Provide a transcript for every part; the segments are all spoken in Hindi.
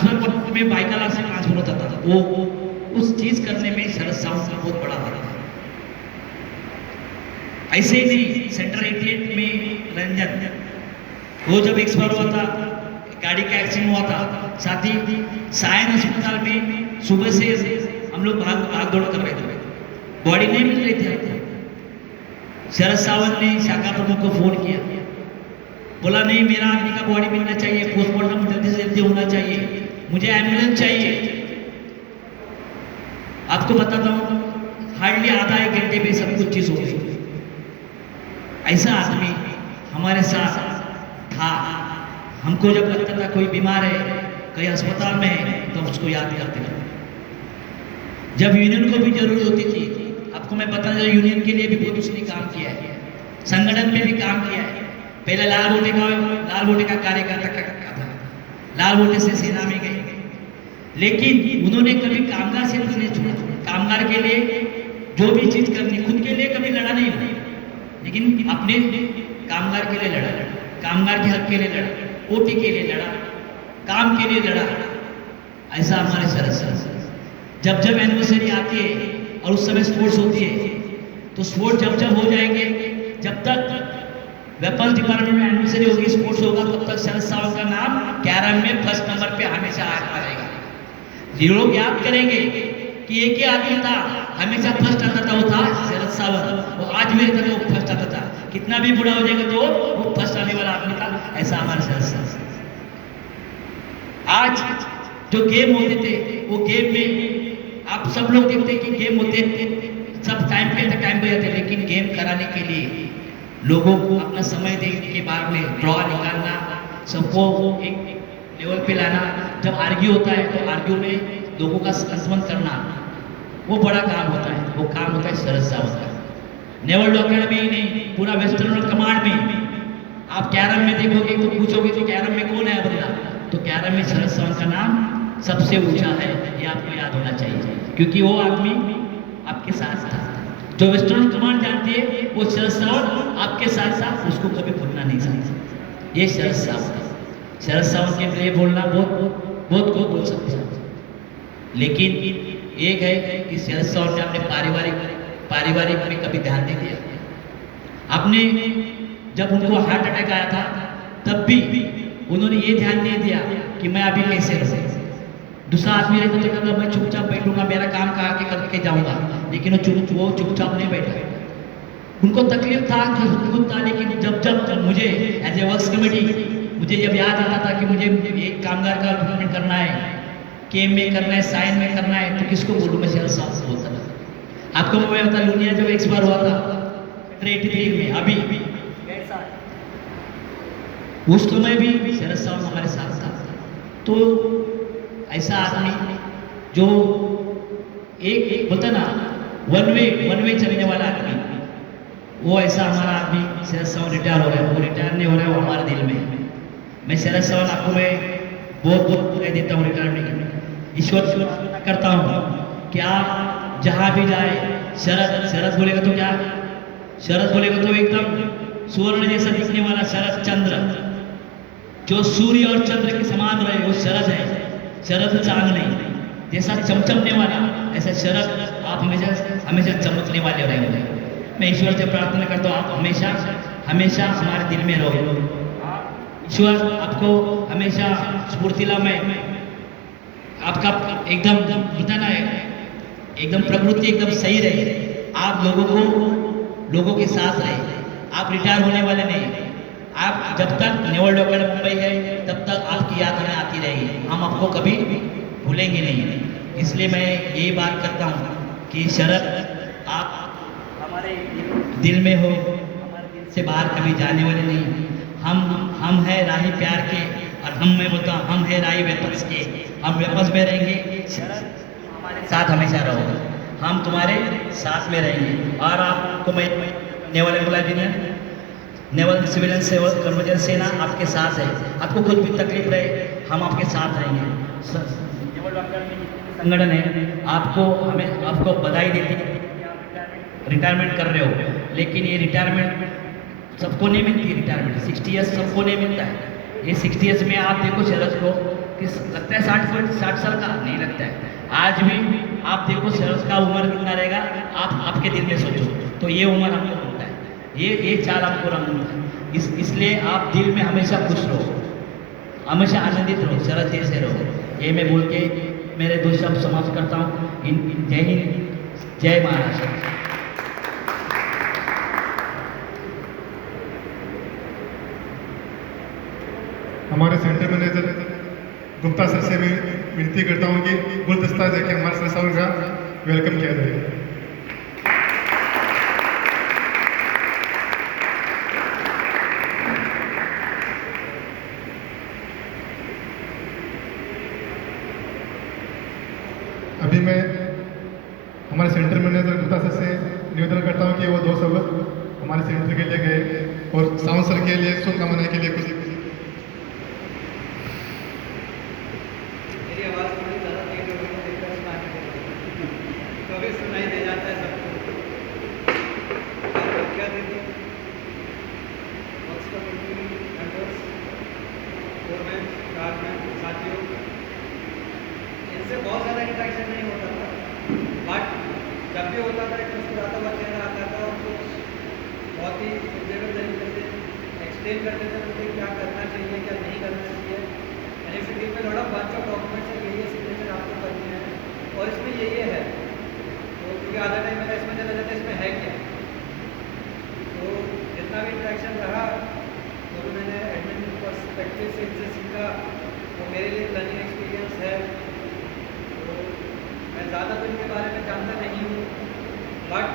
ट्रांसफर में बाइकाला से ट्रांसफर होता था, वो उस चीज करने में शरद सावंत का बहुत बड़ा हाथ था। ऐसे ही नहीं, सेंट्रल 88 में रंजन, वो जब एक्सपायर हुआ था, गाड़ी का एक्सीडेंट हुआ था, साथ ही सायन अस्पताल में सुबह से हम लोग भाग दौड़ कर रहे थे, बॉडी नहीं मिल रही थी। शरद सावंत ने शाखा प्रमुख को फोन किया, बोला नहीं, मेरा आदमी का बॉडी मिलना चाहिए, पोस्टमार्टम जल्दी से जल्दी होना चाहिए, मुझे एम्बुलेंस चाहिए। आपको बताता हूँ, हार्डली आधा एक घंटे में सब कुछ चीज हो गई। ऐसा आदमी हमारे साथ था। हमको जब लगता था कोई बीमार है, कहीं अस्पताल में है, तो उसको याद करते थे। जब यूनियन को भी जरूरत होती थी, आपको मैं बता दूं, यूनियन के लिए भी बहुत उसने काम किया है, संगठन में भी काम किया है। पहले लाल बोटे का कार्यकर्ता था, लाल बोटे से सेना में गए, लेकिन उन्होंने कभी कामगार से नहीं छोड़ा। कामगार के लिए जो भी चीज करनी, खुद के लिए कभी लड़ा नहीं हुआ, लेकिन अपने कामगार के लिए लड़ा, कामगार के हक के लिए लड़ा, ओटी के लिए लड़ा, काम के लिए लड़ा। ऐसा हमारे शरद सर, जब जब एनिवर्सरी आती है और उस समय स्पोर्ट्स होती है, तो स्पोर्ट्स जब जब हो जाएंगे, जब तक वेपन्स डिपार्टमेंट में एनिवर्सरी होगी, स्पोर्ट्स होगा, तब तक शरद सावंत का नाम कैरम में फर्स्ट नंबर पे हमेशा आता रहेगा। ये लोग याद करेंगे कि एक ही आदमी था, हमेशा फर्स्ट आता था, वो था शरद सावंत। वो आज भी रहता था, वो फर्स्ट आता था, कितना भी बुरा हो जाएगा तो वो फर्स्ट आने वाला आदमी था। ऐसा हमारे शरद सावंत। आज जो गेम होते थे, वो गेम में आप सब लोग देखते हैं कि गेम होते थे, सब टाइम पे जाते, लेकिन गेम कराने के लिए लोगों को अपना समय देने के बाद में ड्रॉ निकालना, सबको एक लेवल पे लाना, जब आर्ग्यू होता है तो आर्ग्यू में लोगों का संतुलन करना, वो बड़ा काम होता है। वो काम होता है शरद सावंत का। नेवल अकेडमी ही नहीं, पूरा वेस्टर्न कमांड में आप कैरम में देखोगे तो पूछोगे कि कैरम में कौन है बंदा, तो कैरम में शरद सावंत का नाम सबसे ऊंचा है, ये आपको याद होना चाहिए, क्योंकि वो आदमी आपके साथ था। जो वेस्टर्न कमांड जानती है, वो शरद सावंत आपके साथ साथ, उसको कभी भूलना नहीं चाहिए। ये शरद सावंत है। शरद सावंत के लिए बोलना बहुत को बोल सकते हैं, लेकिन एक है कि शरद सावंत ने अपने पारिवारिक में कभी ध्यान नहीं दिया। आपने जब उनको हार्ट अटैक आया था, तब भी उन्होंने ये ध्यान नहीं दिया कि मैं अभी कैसे रहूं। दूसरा आदमी रहता तो कहता मैं चुपचाप बैठूंगा, मेरा काम कहा के करके जाऊंगा, लेकिन वो चुपचाप नहीं बैठा। उनको तकलीफ था, खुद था, लेकिन जब मुझे एज ए वर्क्स कमेटी, मुझे जब याद आता था कि मुझे एक कामगार का रिक्रूटमेंट करना है, केम में करना है, साइन में करना है, तो किसको बोलूँ? मैं शरद सावंत से बोलता था। आपको मैं बता, लुनिया जब एक्सपायर हुआ था 83 में, अभी उस समय भी शरद सावंत हमारे साथ था। तो ऐसा आदमी जो एक बोलता ना वन वे चलने वाला आदमी, वो ऐसा हमारा आदमी शरद सावंत रिटायर हो रहा है। वो रिटायर नहीं हो रहा है, वो हमारे दिल में। मैं शरद सावंत आपको मैं बहुत कह देता हूँ रिटायरमेंट, ईश्वर करता हूँ कि आप जहाँ भी जाए, शरद बोलेगा तो क्या, शरद बोलेगा तो एकदम सुवर्ण जैसा दिखने वाला शरद चंद्र, जो सूर्य और चंद्र के समान रहे, वो शरद है। शरद चांद नहीं, जैसा चमचमने वाला, ऐसा शरद आप हमेशा चमकने वाले रहेंगे। मैं ईश्वर से प्रार्थना करता हूँ, आप हमेशा हमारे दिल में रहो। ईश्वर आपको हमेशा स्फूर्तिला में, आपका एकदम बताना है, एकदम प्रवृत्ति एकदम सही रहे, आप लोगों के साथ रहे। आप रिटायर होने वाले नहीं, आप जब तक नेवल डॉक्टर मुंबई है, तब तक आपकी याद हमें आती रहेगी, हम आपको कभी भूलेंगे नहीं। इसलिए मैं यही बात करता हूँ कि शरद, आप हमारे दिल में हो, हमारे दिल से बाहर कभी जाने वाले नहीं। हम हैं राही प्यार के, और मैं बोलता हूँ हम हैं राही वेपन्स के। हम वेपन्स में रहेंगे, शरद हमारे साथ हमेशा रहोगे, हम तुम्हारे साथ में रहेंगे। और आपको मैं नेवल एम्प्लॉय, नेवल सिविलियन कर्मचारी सेना आपके साथ है। आपको कुछ भी तकलीफ रहे, हम आपके साथ रहेंगे। नेवल डॉक्टर संगठन है, आपको बधाई देती है, रिटायरमेंट कर रहे हो, लेकिन ये रिटायरमेंट सबको नहीं मिलती। रिटायरमेंट 60 ईयर्स सबको नहीं मिलता है। ये 60 ईयर्स में आप देखो शरद को किस लगता है 60 साल का नहीं लगता है। आज भी आप देखो सर का उम्र कितना रहेगा, आप आपके दिल में सोचो तो ये उम्र हमको मिलता है, ये चाल हमको रंग मिलता है। इसलिए आप दिल में हमेशा खुश रहो, हमेशा आनंदित रहो, शरद जैसे रहो। ये मैं बोल के मेरे दो शब्द समाप्त करता हूँ। जय हिंद, जय महाराष्ट्र। हमारे सेंटर मैनेजर गुप्ता सर से मैं विनती करता हूं कि गुलदस्ता देके हमारे सर साहब का वेलकम किया जाए। अभी मैं हमारे सेंटर मैनेजर गुप्ता सर से निवेदन करता हूं कि वो दो शब्द हमारे सेंटर के लिए गए और साउंड सर के लिए शुभकामनाएं के लिए कुछ। इनसे बहुत ज़्यादा इंटरेक्शन नहीं होता था, बट जब भी होता था एक मुस्कुराता हुआ चेहरा आता था और कुछ बहुत ही सुटेबल तरीके से एक्सप्लेन करते थे मुझे क्या करना चाहिए क्या नहीं करना चाहिए। एनएफसीटी में थोड़ा बंच ऑफ डॉक्यूमेंट्स है, यही सिग्नेचर आपको करनी है और इसमें ये है। तो क्योंकि आधा टाइम मेरा इसमें चला जाता है इसमें है क्या, तो जितना भी इंटरेक्शन रहा तो मैंने एडमिन पर्सपेक्टिव से इनसे सीखा, वो मेरे लिए लर्निंग एक्सपीरियंस है। तो मैं ज़्यादा तो इनके बारे में जानता नहीं हूँ, बट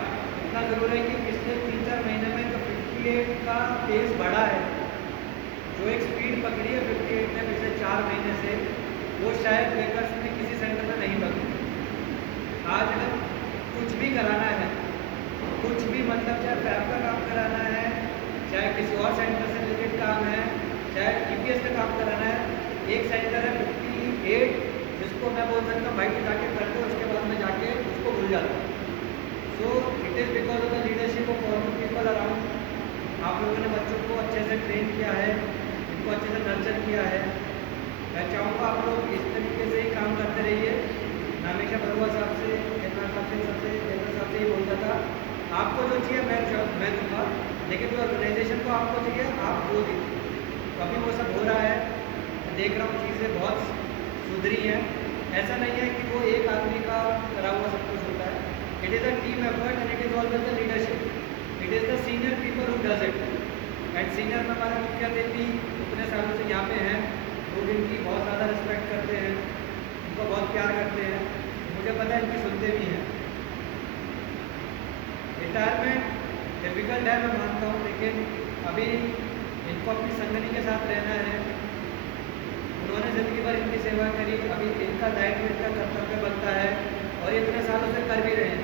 इतना ज़रूर है कि पिछले 3-4 महीने में जो 58 का पेस बढ़ा है, जो एक स्पीड पकड़ी है 58 ने पिछले 4 महीने से, वो शायद बेकर्स में किसी सेंटर में नहीं पकड़ी। आज अगर कुछ भी कराना है, कुछ भी मतलब चाहे फैब का काम कराना है, चाहे किसी और सेंटर से रिलेटेड काम है, चाहे ईपीएस का काम कराना है, एक सेंटर है 58 जिसको मैं बोल सकता हूँ भाई तो जाके कर दो, उसके बाद में जाके उसको भूल जाता हूँ। So it is because of the leadership of all people around. आप लोगों ने बच्चों को अच्छे से ट्रेन किया है, इनको अच्छे से नर्चर किया है। मैं चाहूँगा आप लोग इस तरीके से ही काम करते रहिए। मैं हमेशा बरुआ साहब से, केतना साहब से, सबसे केतना साहब से ही बोलता था, आपको जो चाहिए मैं दूँगा, लेकिन जो ऑर्गेनाइजेशन को आपको चाहिए आप वो दीजिए। तो अभी वो सब हो रहा है, मैं देख रहा हूँ चीज़ें बहुत सुधरी हैं। ऐसा नहीं है कि वो एक आदमी का करा हुआ सब कुछ होता है। It is a team effort and it is always the leadership, it is the senior people who does it. And senior में हमारे मुख्य अतिथि इतने सालों से यहाँ पे हैं, लोग इनकी बहुत ज़्यादा रिस्पेक्ट करते हैं, इनको बहुत प्यार करते हैं, मुझे पता है इनकी सुनते भी हैं। रिटायरमेंट डिफिकल्ट है मैं मानता हूँ, लेकिन अभी इनको अपनी संगनी के साथ रहना है। उन्होंने ज़िंदगी भर इनकी सेवा करी, अभी इनका दायित्व, इनका कर्तव्य बनता है और ये इतने सालों से कर भी रहे हैं।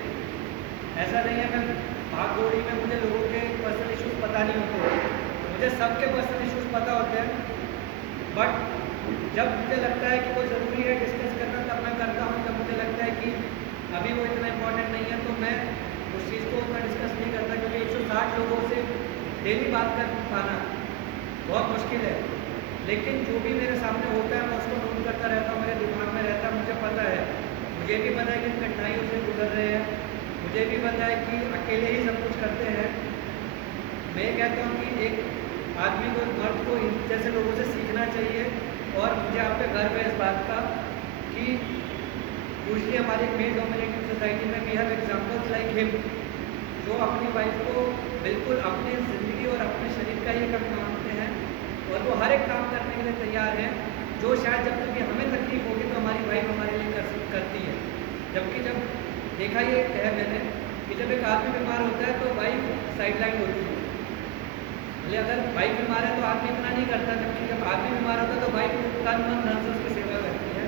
ऐसा नहीं है मैं भाग दौड़ी में मुझे लोगों के पर्सनल इश्यूज़ पता नहीं होते, मुझे सबके पर्सनल इश्यूज़ पता होते हैं, बट जब मुझे लगता है कि वो ज़रूरी है डिस्कस करना तब मैं करता हूँ। जब मुझे लगता है कि अभी वो इतना इम्पोर्टेंट नहीं है तो मैं उस चीज़ को उतना डिस्कस नहीं करता, क्योंकि 160 लोगों से डेली बात कर पाना बहुत मुश्किल है। लेकिन जो भी मेरे सामने होता है मैं उसको नोट करता रहता हूँ, मेरे दिमाग में रहता है, मुझे पता है, मुझे भी पता है कि कठिनाइयों से गुजर रहे हैं, मुझे भी पता है कि अकेले ही सब कुछ करते हैं। मैं ये कहता हूँ कि एक आदमी को, मर्द को इन जैसे लोगों से सीखना चाहिए। और मुझे आप पे गर्व है इस बात का कि यूजली हमारी मेल डोमिनेटेड सोसाइटी में we have examples like him, जो अपनी वाइफ को बिल्कुल अपनी ज़िंदगी और अपने शरीर का ही कम मानते हैं और वो हर एक काम करने के लिए तैयार हैं, जो शायद जब कभी हमें तकलीफ होगी तो हमारी वाइफ हमारे लिए करती है। जबकि जब देखा ये है मैंने कि जब एक आदमी बीमार होता है तो वाइफ साइडलाइन होती है, भले अगर वाइफ बीमार है तो आदमी इतना नहीं करता, जबकि जब आदमी बीमार होता है तो वाइफ तन मन धन से उसकी सेवा करती है।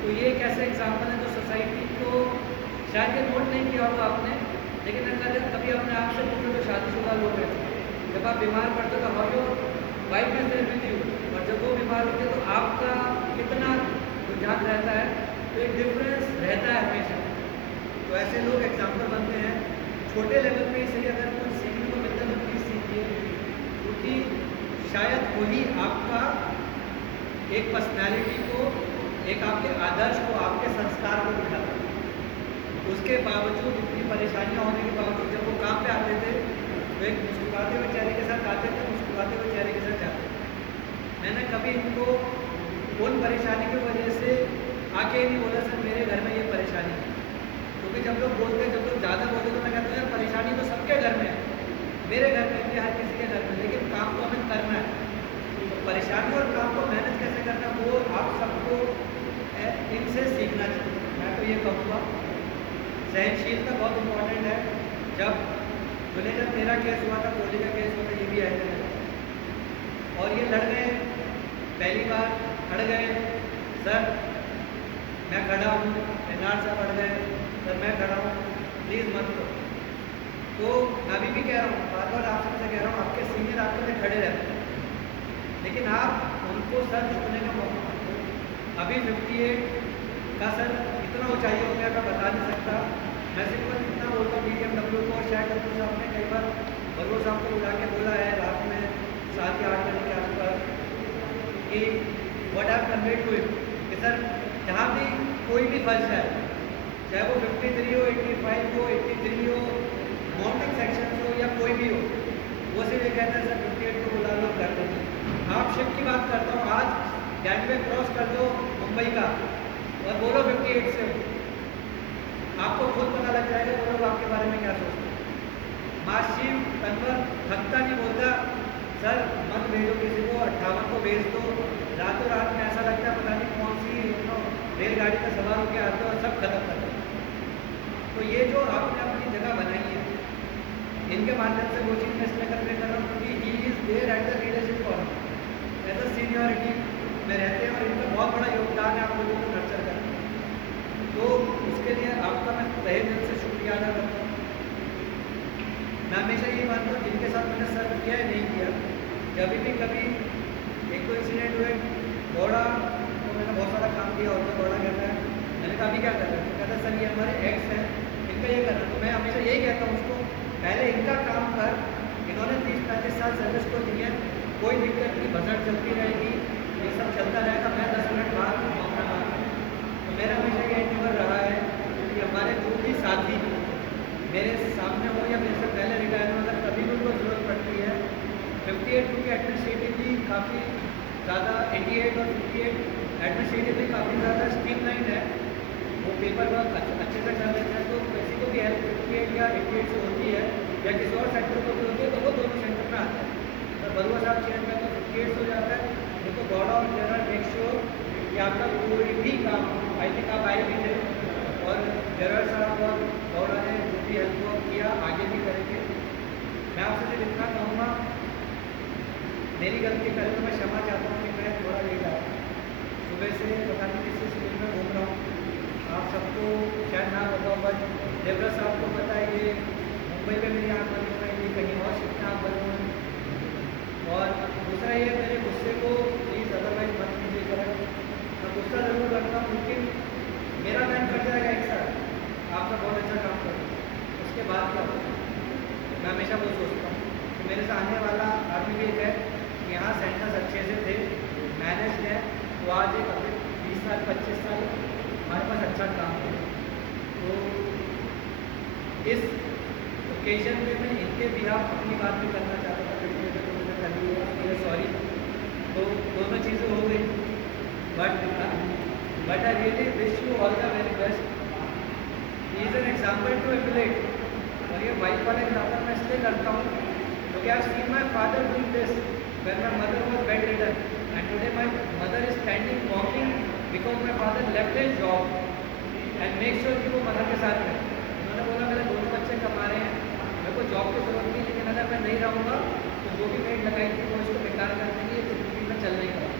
तो ये एक ऐसा एग्जाम्पल है जो सोसाइटी को शायद ये नोट नहीं किया होगा आपने, लेकिन अगर कभी अपने आप से पूछो तो शादीशुदा लोग हैं, जब आप बीमार पड़ते हो तो how your wife is there with you, और जब वो बीमार होते हैं तो आपका कितना रुझान रहता है, तो एक डिफरेंस रहता है हमेशा। तो ऐसे लोग एग्जाम्पल बनते हैं। छोटे लेवल पे सही अगर कुछ सीखने को मिलता है तो प्लीज़ सीखिए, क्योंकि शायद वही आपका एक पर्सनैलिटी को एक आपके आदर्श को, आपके संस्कार को दिखाता है। उसके बावजूद, इतनी परेशानियां होने के बावजूद जब वो काम पे आते थे तो एक मुस्कुराते हुए चेहरे के साथ आते थे, मुस्कुराते हुए चेहरे के साथ जाते थे। मैंने कभी इनको उन परेशानी की वजह से आके नहीं बोला सर मेरे घर में ये परेशानी है, क्योंकि जब लोग बोलते हैं, जब लोग ज़्यादा बोलते तो मैं कहता हूँ यार परेशानी तो सबके घर में है, मेरे घर में भी, हर किसी के घर में, लेकिन काम तो हमें करना है। तो परेशानी और काम को मैनेज कैसे करना है वो आप सबको इनसे सीखना चाहिए। मैं तो ये कहूँगा सहनशीलता बहुत इम्पोर्टेंट है। जब बोले जब मेरा केस हुआ था, कोहली का केस हुआ था, ये भी आया था और ये लड़ गए, पहली बार खड़ गए, सर मैं खड़ा हूँ, एनआर साहब अड़ गए, सर मैं खड़ा हूँ, प्लीज़ मत करो। तो मैं अभी भी कह रहा हूँ, बार बार आप सबसे कह रहा हूँ, आपके सीनियर आपके लिए खड़े रहते हैं, लेकिन आप उनको सर झुकने का मौका मत दो। अभी 58 का सर इतना ऊंचाई हो गया, मैं बता नहीं सकता। मैं सिर्फ इतना बोलता हूँ BMW को, और शायद डब्ल्यू साहब ने कई बार बलवा साहब को बुला के बोला है रात में 7 या 8 बजे के आसपास कि what have conveyed to it, कि सर जहाँ भी कोई भी फंस जाए, चाहे वो 53 हो, 85 हो, 83 हो, माउंटिंग सेक्शन हो या कोई भी हो, वो सिर्फ ये कहता है सर 58 को बुला लो, कर देंगे। आप शिफ्ट की बात करता हूँ, आज गैंगवे क्रॉस कर दो मुंबई का और बोलो 58 से हो, आपको खुद पता लग जाएगा वो लोग आपके बारे में क्या सोचते हैं। मार्शिव कन्वर थकता नहीं, बोलता सर मत भेजो किसी को, 58 को भेज दो। रातों रात में ऐसा लगता है पता नहीं कौन सी रेलगाड़ी का सवार होकर आते हो और सब खत्म कर दो। तो ये जो आपने अपनी जगह बनाई है, इनके माध्यम से वो चीज़ मैं इसलिए कन्वे कर रहा हूँ क्योंकि he is there at the leadership form as a seniority में रहते हैं और इनका बहुत बड़ा योगदान है आप लोगों को नर्चर करना। तो उसके लिए आपका मैं तहे दिल से शुक्रिया अदा करता हूँ। मैं हमेशा यही मानता हूँ जिनके साथ मैंने सर्व किया है नहीं किया, जब भी कभी एक दो इंसिडेंट हुए, दौड़ा तो मैंने बहुत सारा काम किया और तो दौड़ा कहता है, मैंने कहा अभी क्या कर रहे हैं, तो कहता है सर ये हमारे एक्स हैं, इनका ये करना। तो मैं हमेशा यही कहता हूँ उसको, पहले इनका काम कर, इन्होंने 30-35 साल सर्विस को दी है, कोई दिक्कत नहीं, बजट चलती रहेगी, ये सब चलता रहेगा, मैं 10 मिनट बाद मौका मांगा। तो मेरा हमेशा ये एंडेवर रहा है कि हमारे जो भी साथी मेरे सामने हो या मेरे से पहले रिटायर हो, अगर कभी भी उनको ज़रूरत पड़ती है, 58 क्योंकि एडमिनिस्ट्रेटिवली काफ़ी ज़्यादा, 88 और 58 एडमिनिस्ट्रेटिवली काफ़ी ज़्यादा स्ट्रीमलाइन है, वो पेपर वर्क अच्छे से कर लेते हैं। तो किसी को भी हेल्प 58 या 88 से होती है या किसी और सेक्टर को भी होती है तो वो दोनों सेंटर में आते हैं। तो बरुआ साहब चेंज में तो 58 हो जाता है, देखो गौड़ा और जनरल मेक श्योर कि आपका कोई भी काम, आई थिंक आप आए भी थे और जनरल साहब और गौड़ा ने जो भी हेल्प किया आगे भी करेंगे। मैं आपसे सिर्फ इतना कहूँगा, मेरी गलती करें तो मैं क्षमा चाहता हूँ कि मैं थोड़ा लेट आया, सुबह से पता नहीं किस स्कूल में घूम रहा हूँ, आप सबको शायद ना बताओ, बट देवराज साहब को पता है ये मुंबई में मेरी आँख बंद हो रही थी, कहीं और शिफ्ट आँख बंद हो रही। और दूसरा ये मेरे गुस्से को प्लीज़ अदरवाइज मत कीजिए करें, मैं गुस्सा ज़रूर करता हूँ क्योंकि मेरा टाइम कट जाएगा एक साथ, आप सब बहुत अच्छा काम करें, उसके बाद क्या होगा, मैं हमेशा वो सोचता हूँ कि मेरे से आने वाला आदमी भी एक है, यहाँ सेंटर्स अच्छे से थे, मैनेज है, तो आज एक अभी 20 साल 25 साल हमारे पास अच्छा काम है। तो इस ओकेजन पे मैं इनके भी आप अपनी बात भी करना चाहता था, क्योंकि तो मुझे कर दी है, सॉरी। तो दोनों चीज़ें हो गई, but I really wish you all the very best. He is an example to emulate, और ये वाइफ वाला एग्जाम्पल मैं इसलिए करता हूँ क्योंकि I seen my father doing this when my mother was bed ridden, and today my mother is standing walking because my father left his job and make sure कि वो मदर के साथ है। उन्होंने बोला मेरे दोनों बच्चे कमा रहे हैं, मेरे को जॉब की जरूरत नहीं, लेकिन अगर मैं नहीं रहूँगा तो जो भी मेड लगाई थी वो इसको बेकार कर देंगे, ये ज़िंदगी में चल नहीं पाएगा।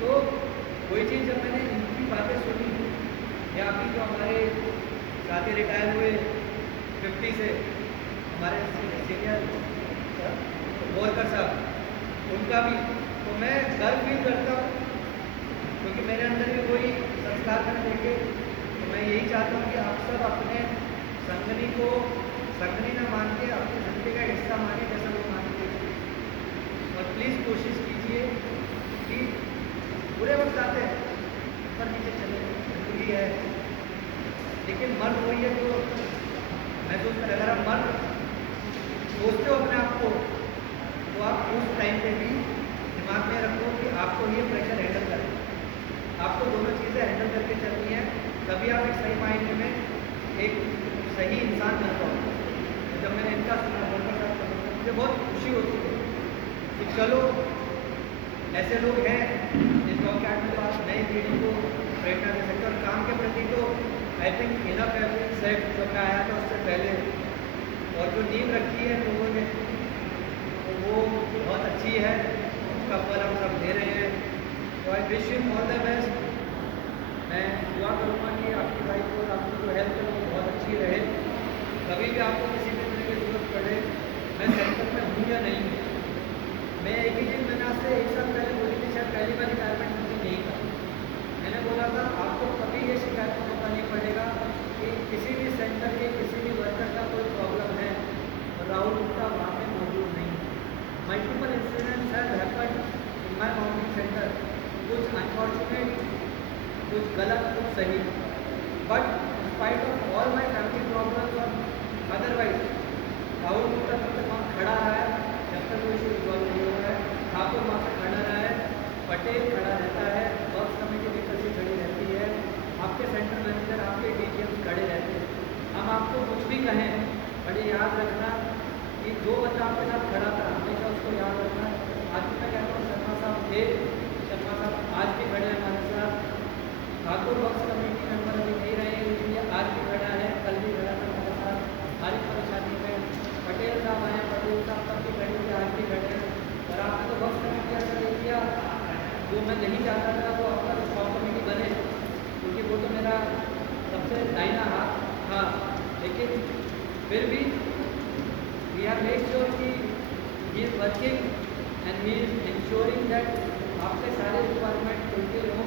तो वही चीज़ जब मैंने इनकी बातें सुनी, या अभी जो हमारे साथी रिटायर हुए 50 से, हमारे सीनियर बोरकर साहब, उनका भी, तो मैं गर्व फील करता हूँ क्योंकि मेरे अंदर भी वही संस्कार मैंने देखे। तो मैं यही चाहता हूँ कि आप सब अपने संगनी को संगनी न मान के अपनी ज़िंदगी का हिस्सा माने जैसा वो मानते हैं, और प्लीज़ कोशिश कीजिए कि बुरे वक्त आते हैं भी है, लेकिन मन वही है जो महसूस करें। अगर आप मन सोचते हो अपने आप को, तो आप उस टाइम पे भी दिमाग में रखो कि आपको ये प्रेशर हैंडल करना है। आपको दोनों चीज़ें हैंडल करके चलनी है, तभी आप एक सही मायने में एक सही इंसान बन पाओगे। तो जब मैंने इनका सुना बोलकर साथ पसंद, मुझे बहुत खुशी होती है कि चलो ऐसे लोग हैं जिस जॉब के आर्ट में तो आप नई पीढ़ी को प्रेरणा दे सकते हो। और काम के प्रति तो आई थिंक इनफ है सेट जो मैं आया था उससे पहले, और जो नींव रखी है लोगों ने वो बहुत अच्छी है, उसका फल हम सब दे रहे हैं। तो I wish him all the best. मैं दुआ करूँगा कि आपकी लाइफ और आपकी जो हेल्थ है वो बहुत अच्छी रहे। कभी भी आपको किसी भी तरह की जरूरत पड़े, मैं सेंटर में हूँ या नहीं हूँ, मैं एक ही चीज़ मैंने आपसे 1 साल पहले बोली थी, शायद पहली बार रिटायरमेंट मुझे नहीं था। मैंने बोला था आपको कभी ये शिकायत का मौका नहीं पड़ेगा कि किसी भी सेंटर के किसी भी वर्कर का कोई प्रॉब्लम है और राहुल गुप्ता वहाँ पे मौजूद नहीं। Multiple incidents have happened in my mounting centre, कुछ अनफॉर्चुनेट, कुछ गलत, कुछ सही, but in spite of all my family problems और अदरवाइज राहुल गुप्ता तब तक वहाँ खड़ा रहा है जब तक कोई इशू रिजॉल्व नहीं हो रहा है। ठाकुर वहाँ पे खड़ा रहा है, पटेल खड़ा रहता है, वर्क्स कमेटी लीडरशिप खड़ी रहती है, आपके सेंटर मैनेजर, आपके डीजीएम खड़े रहते हैं। हम आपको कुछ भी कहें, बड़े याद रखना कि जो बंदा आपके साथ खड़ा था हमेशा उसको याद रखना। आज भी मैं कहता हूँ शर्मा साहब थे, शर्मा साहब आज भी खड़े हैं हमारे साथ। ठाकुर वर्क्स कमेटी मेंबर अभी नहीं रहे, लेकिन ये आज भी खड़ा है, कल भी खड़ा था हमारे साथ हमारी परेशानी में। पटेल साहब आए, पटेल साहब तब भी खड़े थे, आज भी खड़े हैं। और आपने तो वर्क्स कमेटी ऐसा दे दिया जो मैं नहीं चाहता था वो आपका शॉप कमेटी बने, क्योंकि वो तो मेरा सबसे दाहिना हाथ था, लेकिन फिर भी वी आर मेक श्योर कि he is working and he is ensuring that आपके सारे रिक्वायरमेंट फुलफिल हो।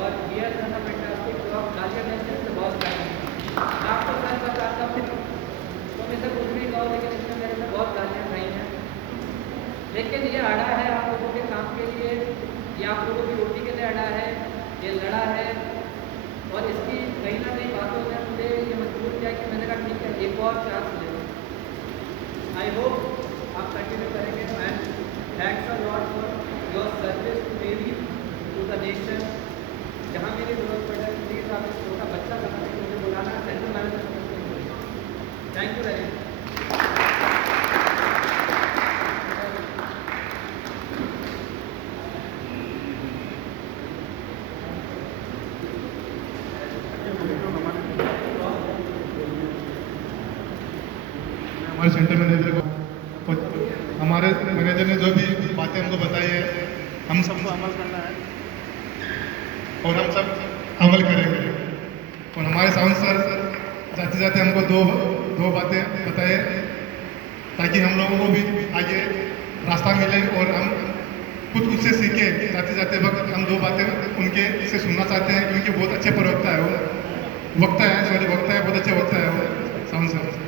और he has done a fantastic job. गालियाँ मैं से बहुत गाली, मैं आपको सच बताता हूँ, तो मैं से कुछ भी कहो, लेकिन इसमें मेरे से बहुत गालियाँ खाई हैं। लेकिन ये अड़ा है आप लोगों के काम के लिए, ये आप लोगों की रोटी के लिए अड़ा है, ये लड़ा है। और इसकी कहीं ना कहीं बातों ने मुझे ये मजबूर किया कि मैंने कहा ठीक है एक और चांस ले लो। आई होप आप कंटिन्यू करेंगे। And thanks a lot for your service to मेरी, टू द नेशन। जहाँ मेरी जरूरत पड़े प्लीज़ आप एक छोटा बच्चा बना के मुझे बुलाना, central manager. Thank you very much. हमारे सेंटर मैनेजर को, हमारे मैनेजर ने जो भी बातें हमको बताई है हम सबको अमल करना है और हम सब अमल करेंगे। और हमारे साउंड सर जाते जाते हमको दो बातें बताए ताकि हम लोगों को भी आगे रास्ता मिले और हम कुछ उससे सीखे। जाते जाते वक्त हम 2 बातें उनके से सुनना चाहते हैं, क्योंकि बहुत अच्छे प्रवक्ता है वो, वक्ता है, बहुत अच्छे वक्ता है वो साउंड सर।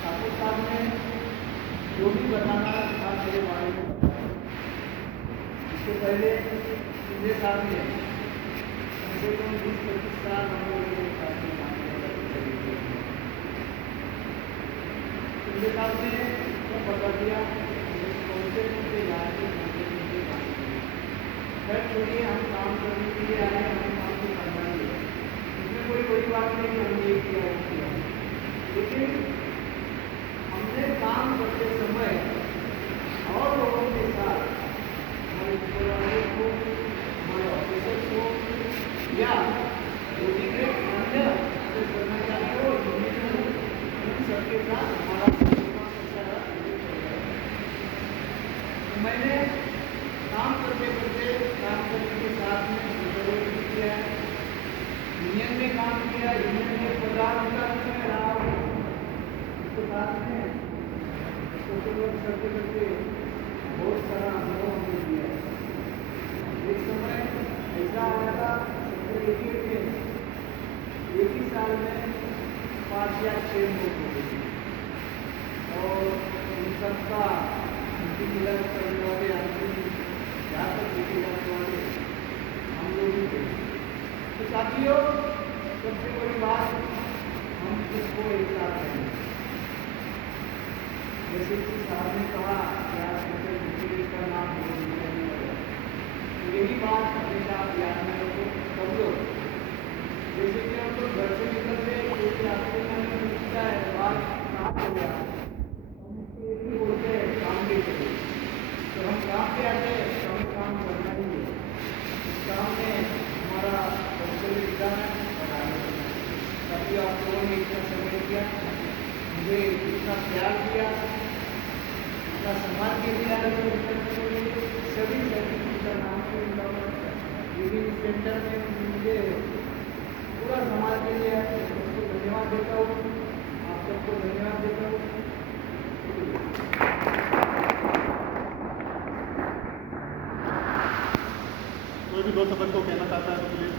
ठाकुर साहब ने जो भी बताना था मेरे बारे में, इससे पहले सीधे साहब ने मुझे तो 20-25 साल हम लोगों के साथ में काम किया। सीधे साहब ने तो बता दिया कौन से याद के मुझे काम किया। खैर छोड़िए, हम काम करने के लिए आए, हमें काम को करना ही है, इसमें कोई बड़ी बात नहीं कि हमने ये किया वो किया। लेकिन हमने काम करते समय और लोगों के साथ, हमारे ऊपर को, हमारे ऑफिसर को या डेडिकेट अन्य अगर कर्मचारी हो, इन सबके साथ हमारा मैंने काम करते काम करने के साथ में किया, यूनियन में काम किया, यूनियन में पदाधिकारी में रहा, उसके बाद में सोशल वर्क करते करते बहुत सारा अनुभव हमने लिया है। एक समय ऐसा आया था 1988 में, एक ही साल में 5 या 6 लोग हो गए थे और उन सबका उनकी मिलन करने वाले आदमी यहाँ तक लेके जाने वाले हम लोग ही थे। तो साथियों, सबसे बड़ी बात, हम सबको एक साथ हैं। जैसे कि साहब ने कहा यार का नाम तो यही बात हमेशा आप याद में रखो सब लोग। जैसे कि हम लोग घर से निकलते एक रास्ते में हमें पूछता है बात कहाँ हो गया, हम उसको एक ही बोलते हैं काम पे चले। तो हम काम पे आते हैं तो हमें काम करना ही है। इस काम में हमारा कौशल विकास और आगे बढ़ना। ताकि आप लोगों ने इतना समय दिया, मुझे इतना प्यार दिया, इतना सम्मान के दिया, सभी का नाम से लिविंग सेंटर में मुझे पूरा समाज के लिए सबको धन्यवाद देता हूँ, आप सबको धन्यवाद देता हूँ। कोई भी 2 शब्द को कहना चाहता है तो please.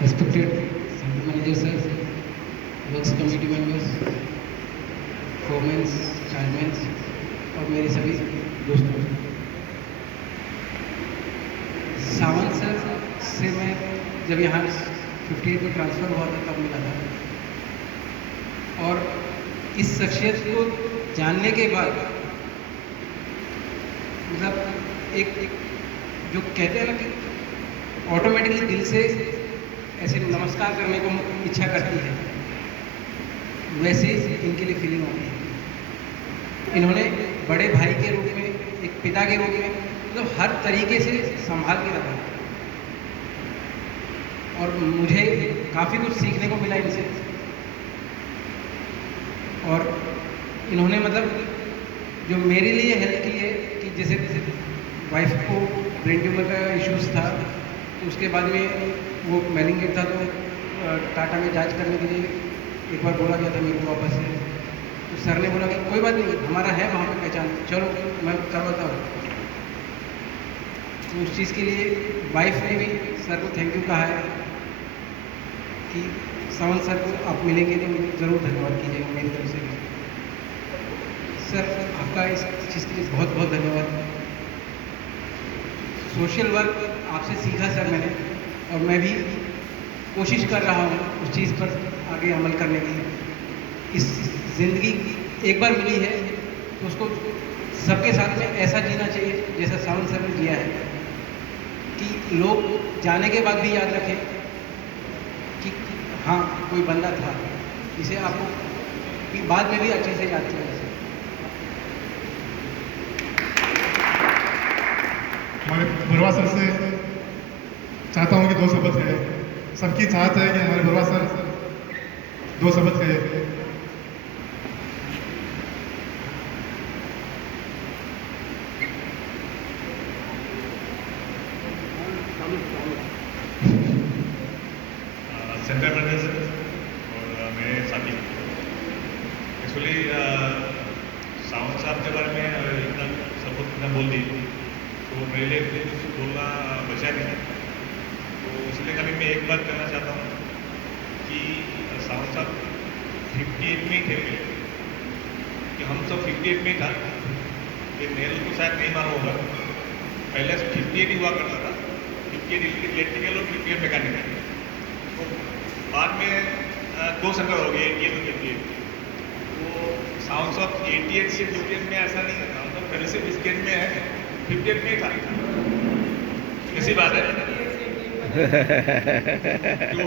Respected Center Manager sir, works committee members, foreman, chargeman और मेरे सभी दोस्तों, सावंत सर से मैं जब यहाँ 58 में ट्रांसफ़र हुआ था तब मिला था और इस शख्सियत को जानने के बाद मतलब एक जो कहते हैं ना कि ऑटोमेटिकली दिल से ऐसे नमस्कार करने को इच्छा करती है, वैसे इनके लिए फीलिंग होती है। इन्होंने बड़े भाई के रूप में, एक पिता के रूप में मतलब हर तरीके से संभाल के रखा और मुझे काफ़ी कुछ सीखने को मिला इनसे। और इन्होंने मतलब जो मेरे लिए हेल्प की है कि जैसे वाइफ को ब्रेन ट्यूमर का इश्यूज़ था तो उसके बाद में वो मैलिंगेट था तो टाटा में जांच करने के लिए एक बार बोला गया था मेरे को वापस से। तो सर ने बोला कि कोई बात नहीं, हमारा है वहाँ पे पहचान, चलो मैं करवाता हूँ। तो उस चीज़ के लिए वाइफ ने भी सर को थैंक यू कहा है कि सावंत सर को आप मिलेंगे तो ज़रूर धन्यवाद कीजिएगा मेरी तरफ से भी। सर आपका इस चीज़ के लिए बहुत बहुत धन्यवाद। सोशल वर्क आपसे सीखा सर मैंने और मैं भी कोशिश कर रहा हूँ उस चीज़ पर आगे अमल करने की। इस ज़िंदगी एक बार मिली है तो उसको सबके साथ में ऐसा जीना चाहिए जैसा सावंत सर ने जिया है कि लोग जाने के बाद भी याद रखें कि हाँ कोई बंदा था, इसे आपको कि बाद में भी अच्छे से याद किया जाए। हमारे बरवा सर से चाहता हूँ कि 2 शब्द कहे। सबकी चाहत है कि हमारे बरवा सर 2 शब्द कहे। सेंटर मैनेजर और मेरे साथी, एक्चुअली सावंत साहब के बारे में इतना सब कुछ इतना बोल दी तो मेरे लिए इतने कुछ बोलना बचा नहीं। तो इसलिए खाली मैं एक बात कहना चाहता हूँ कि सावंत साहब 58 में ही थे कि हम सब 58 में था। ये नेहरू को शायद नहीं मालूम होगा, पहले 58 ही हुआ करता था, 58 इलेक्ट्रिकल और 58 मैकेनिकल। तो बाद में 2 संकर हो गए, 88 और 58। तो साउंड ऑफ 88 से 58 में ऐसा नहीं था, मतलब पहले से 58 में है, 58 में था, ऐसी बात है। तो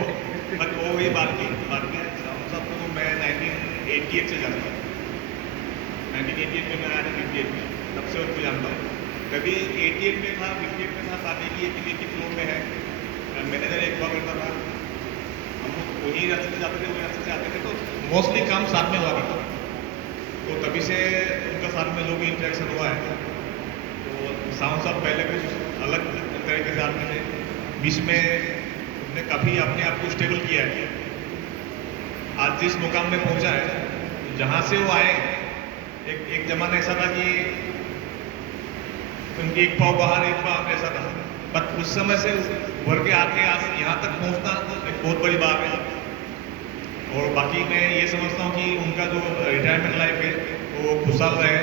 बट वो वही बात की बाद में साउंड ऑफ को मैं 1988 से जानता हूँ। 1988 में मैं आया था 58 में, तब से उनको जानता हूँ। कभी 88 में था, 58 में था, शादी की एक फ्लो में है, मैनेजर एक हुआ करता था, हम लोग वही रास्ते से जाते थे, वही रास्ते से आते थे, तो मोस्टली काम साथ में हुआ करता था। तो तभी से उनका साथ में जो भी इंटरेक्शन हुआ है, तो साउंड साहब पहले कुछ अलग तरीके से आदमी थे, बीच में उन्होंने काफ़ी अपने आप को स्टेबल किया है। आज जिस मुकाम में पहुंचा है, जहाँ से वो आए, एक जमाना ऐसा था कि उनकी एक पाँव बाहर एक पाँव अंदर ऐसा था, बट उस समय से उभर के आके आज यहाँ तक पहुँचना एक बहुत बड़ी बात है। और बाकी मैं ये समझता हूँ कि उनका जो रिटायरमेंट लाइफ है वो खुशहाल रहे,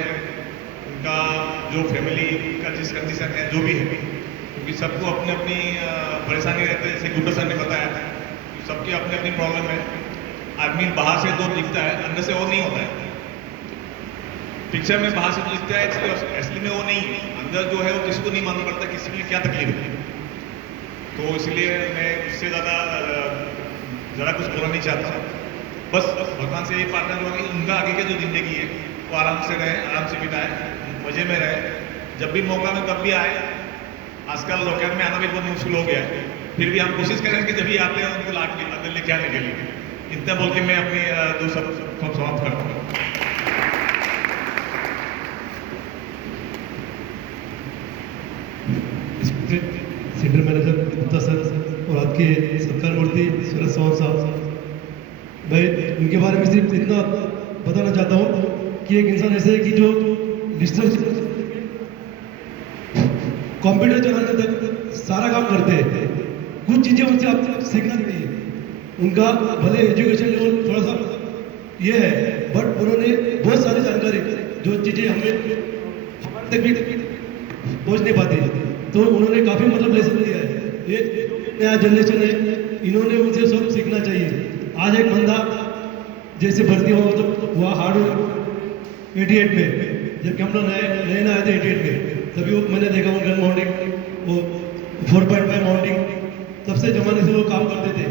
उनका जो फैमिली का जिस कंडीशन है जो भी है, क्योंकि सबको अपनी अपनी परेशानी रहती है। जैसे गुड्डा सर ने बताया, सबकी अपनी अपनी प्रॉब्लम है। आदमी बाहर से जो दिखता है, अंदर से वो नहीं होता है। पिक्चर में बाहर से जो दिखता है, असली में वो नहीं है। अंदर जो है वो किसी को नहीं मालूम पड़ता किसी में क्या तकलीफ है। तो इसलिए मैं उससे ज़्यादा कुछ बोलना नहीं चाहता। बस भगवान से ये प्रार्थना करूँगा कि उनका आगे की जो ज़िंदगी है वो आराम से रहे, आराम से बिताए, मज़े में रहे। जब भी मौका में तब भी आए। आजकल लोकेट में आना भी बहुत मुश्किल हो गया है, फिर भी हम कोशिश करें कि जब भी आते हैं उनको लाट के अंदर लेके आने के लिए। इतना बोल के मैं अपनी दो सब समाप्त करता हूँ। सेंटर मैनेजर गुप्ता सर और आज के सत्कार मूर्ति शरद सावंत साहब, मैं उनके बारे में सिर्फ इतना बताना चाहता हूँ कि एक इंसान ऐसे है कि जो डिजिटल कंप्यूटर चलाने तक सारा काम करते हैं। कुछ चीज़ें उनसे आप सीखना चाहिए। उनका भले एजुकेशन लेवल थोड़ा सा ये है, बट उन्होंने बहुत सारी जानकारी जो चीज़ें हमें तक भी पहुँच नहीं पाती, तो उन्होंने काफ़ी मतलब लेसन दिया है। ये नया जनरेशन है, इन्होंने उनसे सब सीखना चाहिए। आज एक बंदा जैसे भर्ती हुआ तो हुआ हार्डवेयर 88 में, जबकि हम लोग नए आए थे 88 में, तभी वो मैंने देखा वो गन माउंटिंग, वो 4.5 माउंटिंग, तब से ज़माने से वो काम करते थे।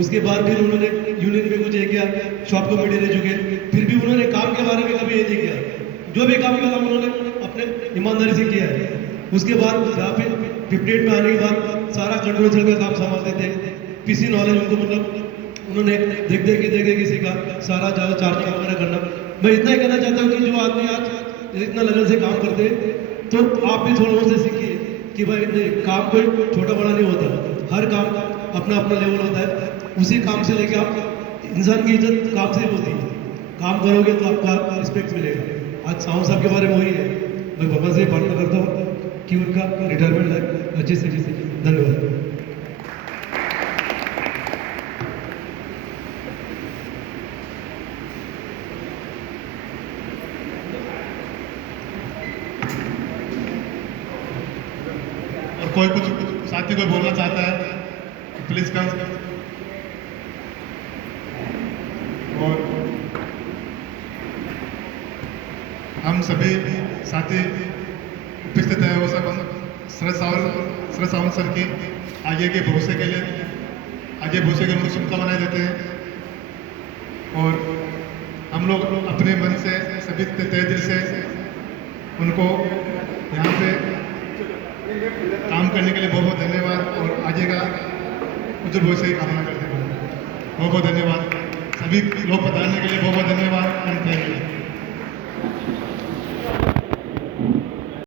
उसके बाद फिर उन्होंने यूनियन में कुछ ये किया, शॉप कमेटी रह चुके, फिर भी उन्होंने काम के बारे में कभी ये नहीं किया। जो भी काम किया उन्होंने अपने ईमानदारी से किया है। उसके बाद यहाँ पे 58 में आने के बाद सारा कंट्रोल सेल का काम संभालते थे। पीसी नॉलेज उनको मतलब उन्होंने देख देख के सीखा, सारा ज़्यादा चार्जिंग वगैरह करना। मैं इतना ही कहना चाहता हूँ कि जो आदमी आज इतना लगन से काम करते हैं, तो आप भी थोड़ा उनसे सीखिए कि भाई नहीं, काम कोई छोटा बड़ा नहीं होता, हर काम अपना अपना लेवल होता है। उसी काम से लेके आप इंसान की इज्जत काम से ही होती है। काम करोगे तो आपका रिस्पेक्ट मिलेगा। आज साहू साहब के बारे में वही है। मैं भगवान से प्रार्थना करता हूँ कि उनका रिटायरमेंट लाइफ अच्छे से अच्छे। धन्यवाद। और कोई कुछ साथी कोई बोलना चाहता है तो प्लीज कम। और हम सभी साथी उपस्थित हैं, वो सब हम शरद सावंत सर की आगे के भविष्य के लिए, आगे भविष्य के उनको शुभकामनाएं देते हैं। और हम लोग अपने मन से सभी तहे दिल से उनको यहाँ पे काम करने के लिए बहुत बहुत धन्यवाद, और आगे का उज्जवल भविष्य की कामना करते हैं। बहुत बहुत धन्यवाद। सभी लोग पधारने के लिए बहुत बहुत धन्यवाद एंड थैंक यू।